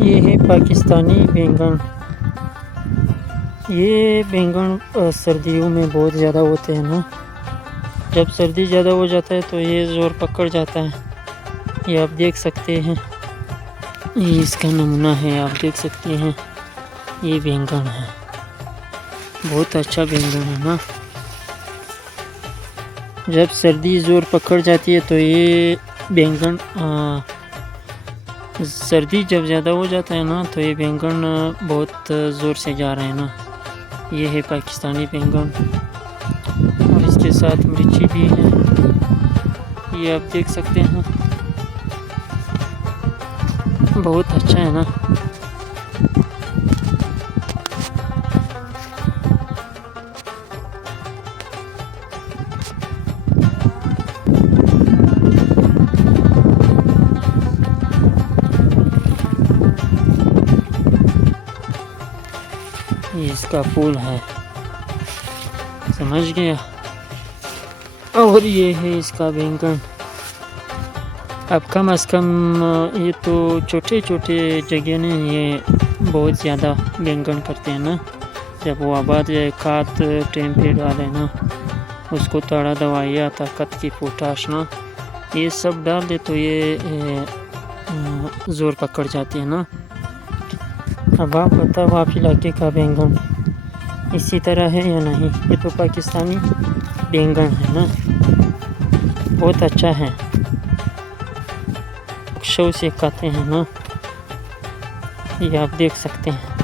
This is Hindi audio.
ये है पाकिस्तानी बैंगन। ये बैंगन सर्दियों में बहुत ज़्यादा होते हैं ना। जब सर्दी ज़्यादा हो जाता है तो ये ज़ोर पकड़ जाता है। ये आप देख सकते हैं, ये इसका नमूना है, आप देख सकते हैं। ये बैंगन है, बहुत अच्छा बैंगन है ना। जब सर्दी ज़ोर पकड़ जाती है तो ये बैंगन सर्दी जब ज़्यादा हो जाता है ना तो ये बैंगन बहुत ज़ोर से जा रहे हैं ना। ये है पाकिस्तानी बैंगन और इसके साथ मिर्ची भी है, ये आप देख सकते हैं। बहुत अच्छा है ना। ये इसका फूल है, समझ गया। और ये है इसका बैंगन। अब कम से कम ये तो छोटे छोटे जगह ने ये बहुत ज़्यादा बैंगन करते हैं ना। जब वो आबाद खाद टाइम पे डाले ना, उसको थोड़ा दवाइयाँ ताकत की पोटाश ना, ये सब डाल दे तो ये ज़ोर पकड़ जाती है ना। अब आप बताओ, आप इलाके का बैंगन इसी तरह है या नहीं? ये तो पाकिस्तानी बैंगन है ना, बहुत अच्छा है। शौ से खाते हैं ना, ये आप देख सकते हैं।